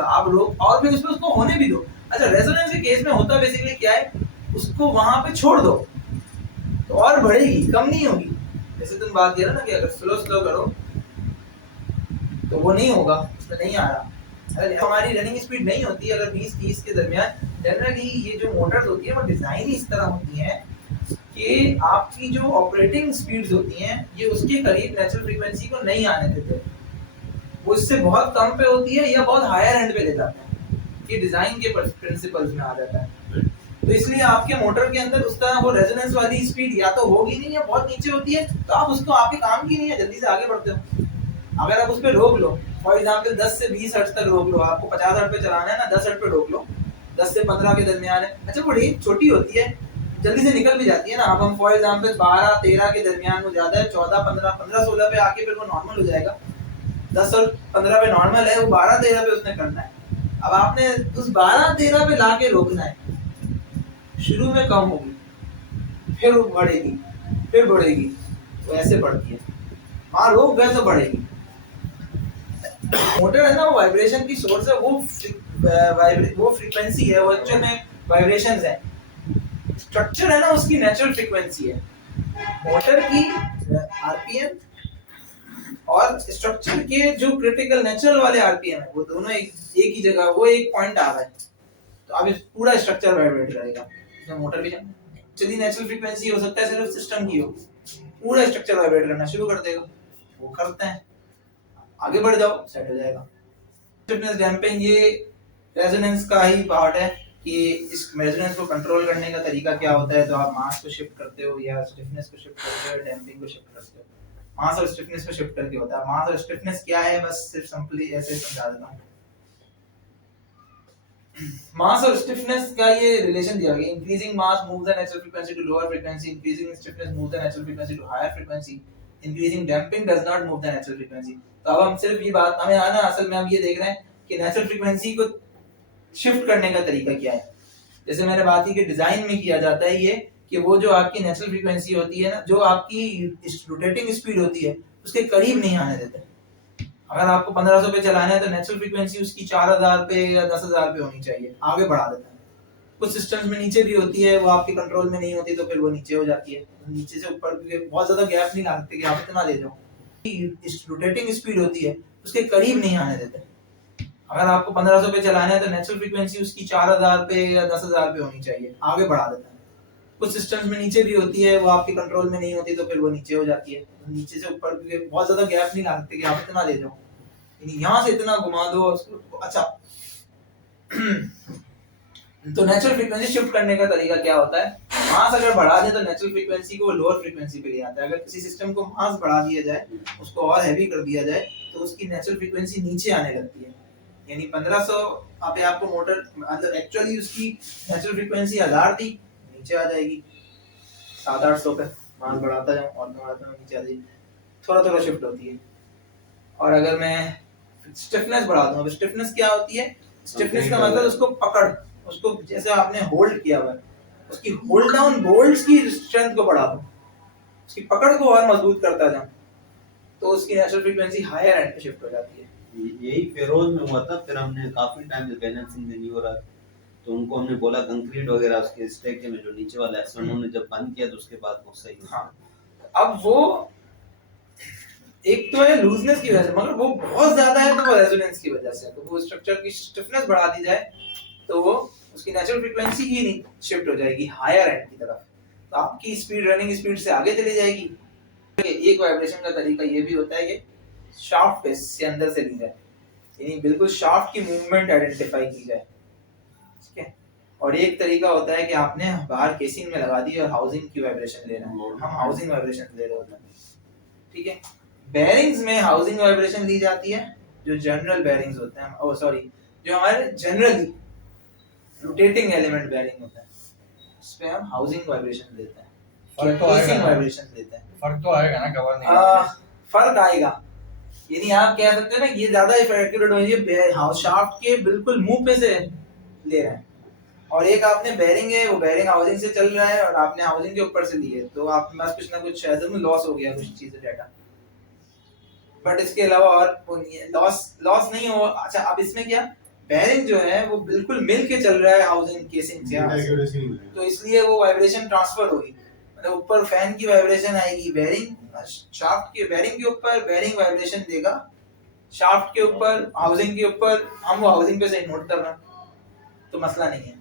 आप लोग और भी उसमें उसको होने भी दो। अच्छा, रेजोनेंस के केस में होता बेसिकली क्या है, उसको वहां पे छोड़ दो तो और बढ़ेगी, कम नहीं होगी। जैसे तुम बात किया ना कि अगर स्लो करो तो वो नहीं होगा, उसमें नहीं आ रहा। अगर हमारी रनिंग स्पीड नहीं होती, अगर 20-30 के दरमियान, जनरली ये जो मोटर्स होती है वो डिजाइन ही इस तरह होती हैं कि आपकी जो ऑपरेटिंग स्पीड्स होती हैं ये उसके करीब नेचुरल फ्रीक्वेंसी को नहीं आने देते, वो इससे बहुत कम पे होती है या बहुत हायर एंड पे ले जाते हैं, ये डिजाइन के प्रिंसिपल्स में आ जाता है। तो इसलिए आपके मोटर के अंदर उस तरह वो रेजोनेंस वाली स्पीड या तो होगी नहीं या बहुत नीचे होती है, तो आप उसको आपके काम की नहीं है, जल्दी से आगे बढ़ते हो। अगर आप उस पर रोक लो, फॉर एग्जांपल 10 से 20 हर्ट्ज तक रोक लो, आपको 50 हर्ट्ज पे चलाना है ना, 10 हर्ट्ज पे रोक लो, 10 से 15 के दरमियान है, अच्छा वो रेंज छोटी होती है, जल्दी से निकल भी जाती है ना। अब हम फॉर एग्जांपल 12 13 के दरमियान में ज्यादा है, 14 15 15 16 पे आके फिर वो नॉर्मल हो जाएगा। 10 और 15 पे नॉर्मल है, वो 12 13 पे उसने करना है। अब आपने उस 12 13 पे लाके रोकना है, शुरू में कम होगी, फिर बढ़ेगी, फिर बढ़ेगी, तो ऐसे बढ़ती है, वहां रोक गए तो बढ़ेगी। मोटर है ना, वो वाइब्रेशन की सोर्स है, वो फ्रीक्वेंसी है, वो एक्चुअल में वाइब्रेशंस है। स्ट्रक्चर है ना, उसकी नेचुरल फ्रीक्वेंसी है। मोटर की आरपीएम और स्ट्रक्चर के जो क्रिटिकल नेचुरल वाले आरपीएम है, वो दोनों एक ही जगह, वो एक पॉइंट आ रहा है, तो अब पूरा स्ट्रक्चर वाइब्रेट करेगा। इसमें मोटर भी चलिए नेचुरल फ्रीक्वेंसी हो सकता है सिर्फ सिस्टम की हो, पूरा स्ट्रक्चर वाइब्रेट करना शुरू कर देगा, वो करते हैं, आगे बढ़ जाओ, सेट हो जाएगा। स्टिफनेस डैम्पिंग ये रेजोनेंस का ही पार्ट है कि इस रेजोनेंस को कंट्रोल करने का तरीका क्या होता है, तो आप मास को शिफ्ट करते हो या स्टिफनेस को शिफ्ट करते हो, डैम्पिंग को शिफ्ट करते हो। मास और स्टिफनेस को शिफ्ट करके होता है। मास और स्टिफनेस क्या है, बस सिर्फ सिंपली ऐसे समझा देता हूं। मास और स्टिफनेस का ये रिलेशन दिया गया, increasing mass moves the natural frequency to lower frequency, increasing stiffness moves the natural frequency to higher frequency, increasing damping does not move the natural frequency. तो अब हम सिर्फ ये बात हमें आना, असल में हम ये देख रहे हैं कि नेचुरल फ्रीक्वेंसी को शिफ्ट करने का तरीका क्या है। जैसे मैंने बात की कि डिजाइन में किया जाता है ये कि वो जो आपकी नेचुरल फ्रीक्वेंसी होती है ना, जो आपकी रोटेटिंग स्पीड होती है, उसके करीब नहीं आने देते। अगर आपको 1500 पे चलाना है तो नेचुरल फ्रीक्वेंसी उसकी 4000 पे या 10000 पे होनी चाहिए, आगे बढ़ा देता है। कुछ सिस्टम्स में नीचे भी होती है, वो आपके कंट्रोल में नहीं होती, तो फिर वो नीचे हो जाती है। नीचे से ऊपर बहुत ज्यादा गैप नहीं डालते कि आप इतना दे दो, रोटेटिंग स्पीड होती है उसके करीब नहीं आने देते। अगर आपको 1500 पे चलाना है तो नेचुरल फ्रीक्वेंसी उसकी 4000 पे या 10000 पे होनी चाहिए, आगे बढ़ा देता है। कुछ सिस्टम्स में नीचे भी होती है, वो आपके कंट्रोल में नहीं होती, तो फिर वो नीचे हो जाती है। नीचे से ऊपर बहुत ज्यादा गैप नहीं डालते कि आप इतना दे दो, यहाँ से इतना घुमा दो उसको। अच्छा तो नेचुरल फ्रीक्वेंसी शिफ्ट करने का तरीका क्या होता है, मास अगर बढ़ा दे तो नेचुरल फ्रीक्वेंसी को लोअर फ्रीक्वेंसी पे ले आता है। अगर किसी सिस्टम को मास बढ़ा दिया जाए, उसको और हैवी कर दिया जाए, तो उसकी नेचुरल फ्रीक्वेंसी नीचे आने लगती है। यानी 1500 पे आपको मोटर मतलब एक्चुअली उसकी नेचुरल फ्रीक्वेंसी 1000 थी, नीचे आ जाएगी 700-800 पे, मास बढ़ाता जाऊं और बढ़ाता जाऊं, नीचे आ जाएगी, थोड़ा थोड़ा शिफ्ट होती है। और अगर मैं स्टिफनेस बढ़ा दूं, अब स्टिफनेस क्या होती है, स्टिफनेस का मतलब उसको पकड़, उसको जैसे आपने होल्ड किया हुआ है, उसकी होल्ड डाउन बोल्ट्स की स्ट्रेंथ को बढ़ा दूं, उसकी पकड़ को और मजबूत करता जाऊं, तो उसकी नेचुरल फ्रीक्वेंसी हायर एंड पे शिफ्ट हो जाती है। यही फेरोज में हुआ था। फिर हमने काफी टाइम से बैलेंसिंग में नहीं हो रहा, तो उनको हमने बोला कंक्रीट वगैरह उसके स्टेक में जो नीचे वाला एक्शन उन्होंने जब बंद किया तो उसके बाद वो सही हुआ। हाँ, अब वो एक तो है लूजनेस की वजह से, मगर वो बहुत ज्यादा है तो वो रेजोनेंस की वजह से। तो वो स्ट्रक्चर की स्टिफनेस बढ़ा दी जाए तो वो उसकी नेचुरल फ्रीक्वेंसी ही नहीं शिफ्ट हो जाएगी हायर एंड की तरफ, तो आपकी स्पीड रनिंग स्पीड से आगे चली जाएगी। एक वाइब्रेशन का तरीका ये भी होता है कि शाफ्ट बेस से अंदर से ली जाए, यानी बिल्कुल शाफ्ट की मूवमेंट आइडेंटिफाई की जाए, ठीक है। और एक तरीका होता है कि आपने बाहर केसिंग में लगा दी और हाउसिंग की वाइब्रेशन ले रहे हैं, हम हाउसिंग वाइब्रेशन ले रहे होते हैं, ठीक है। बेयरिंग्स में हाउसिंग वाइब्रेशन ली जाती है, जो जनरल बेयरिंग्स होते हैं, ओ सॉरी, जो हमारे जनरली रोटेटिंग एलिमेंट बेयरिंग होता है, उसमें हम हाउसिंग वाइब्रेशन लेते हैं, केसिंग वाइब्रेशन लेते हैं। फर्क तो आएगा ना, कवर नहीं फर्क आएगा, यानी आप कह सकते हैं ना ये ज्यादा एक्यूरेट होगी, हाउस शाफ्ट के बिल्कुल मुंह पे से ले रहे हैं, और एक आपने बेयरिंग है, वो बेयरिंग हाउसिंग से चल रहा है और आपने हाउसिंग के ऊपर से ली है, तो आपके पास कुछ ना कुछ शायद में लॉस हो गया, कुछ चीजें डाटा, बट इसके अलावा और वो नहीं है, लॉस नहीं हो। अच्छा, अब इसमें क्या, बेयरिंग जो है वो बिल्कुल मिल के चल रहा है हाउसिंग केसिंग से, तो इसलिए वो वाइब्रेशन ट्रांसफर होगी, मतलब ऊपर फैन की वाइब्रेशन आएगी, बेयरिंग शाफ्ट के बेयरिंग के ऊपर बेयरिंग वाइब्रेशन देगा, शाफ्ट के ऊपर हाउसिंग के ऊपर, हम वो हाउसिंग पे से नोट कर रहे हैं, तो मसला नहीं है।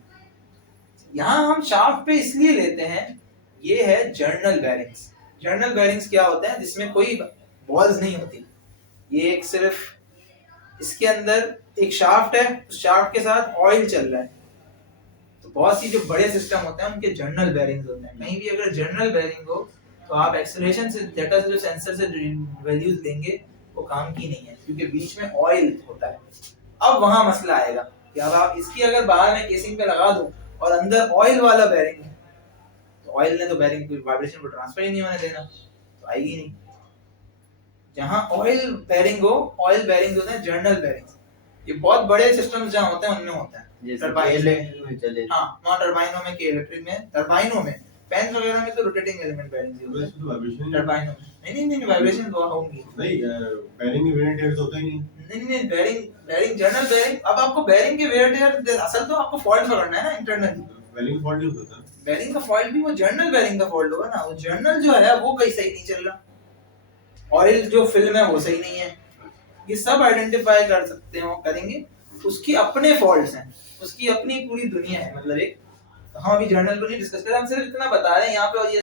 यहाँ हम शाफ्ट पे इसलिए लेते हैं, ये है जर्नल बेरिंग्स। जर्नल बेरिंग्स क्या होते हैं, जिसमें कोई बॉल्स नहीं होती, ये एक सिर्फ इसके अंदर एक शाफ्ट है, उस शाफ्ट के साथ ऑयल चल रहा है। तो बहुत सी जो बड़े सिस्टम होते हैं उनके जर्नल बेरिंग्स होते हैं। कहीं भी अगर जर्नल बेरिंग हो तो आप एक्सेलरेशन से डेटा से जो सेंसर से वैल्यूज लेंगे वो काम की नहीं है, क्योंकि बीच में ऑयल होता है। अब वहां मसला आएगा कि अब आप इसकी अगर बाहर में केसिंग पे लगा दो और अंदर ऑयल वाला बेरिंग है, तो ऑयल ने तो बेरिंग को वाइब्रेशन को ट्रांसफर ही नहीं होने देना, तो आएगी नहीं। जहां ऑयल बेरिंग हो, ऑयल बेरिंग होते हैं जर्नल बेरिंग्स। ये बहुत बड़े सिस्टम्स जहां होते हैं उनमें होता है, जैसे टरबाइन इलेक्ट्रिक में चले। हाँ, वहाँ टरबाइनों में, के इलेक्ट्रिक में, टरबाइनों में, फैंस वगैरह में तो रोटेटिंग एलिमेंट बेरिंग्स ही होते हैं। वैसे तो वाइब्रेशन टरबाइनों में नहीं वाइब्रेशन तो होंगी नहीं, बेरिंग की वेरिएंट टेयर्स होता ही नहीं। नहीं बेरिंग जर्नल बेरिंग। अब आपको बेरिंग के वेयर टेयर, असल तो आपको फॉल्ट पकड़ना है ना इंटरनली। बेरिंग फॉल्ट नहीं होता। बेरिंग का फॉल्ट भी वो जर्नल बेरिंग का फॉल्ट होगा ना। वो जर्नल जो है वो कहीं सही नहीं चल रहा, ऑयल जो फिल्म है वो सही नहीं है। ये सब आइडेंटिफाई कर सकते हो, करेंगे। उसकी अपने फॉल्ट्स हैं, उसकी अपनी पूरी दुनिया है। मतलब एक, हम अभी जर्नल को नहीं डिस्कस कर रहे, हम सिर्फ इतना बता रहे हैं यहाँ पे। और ये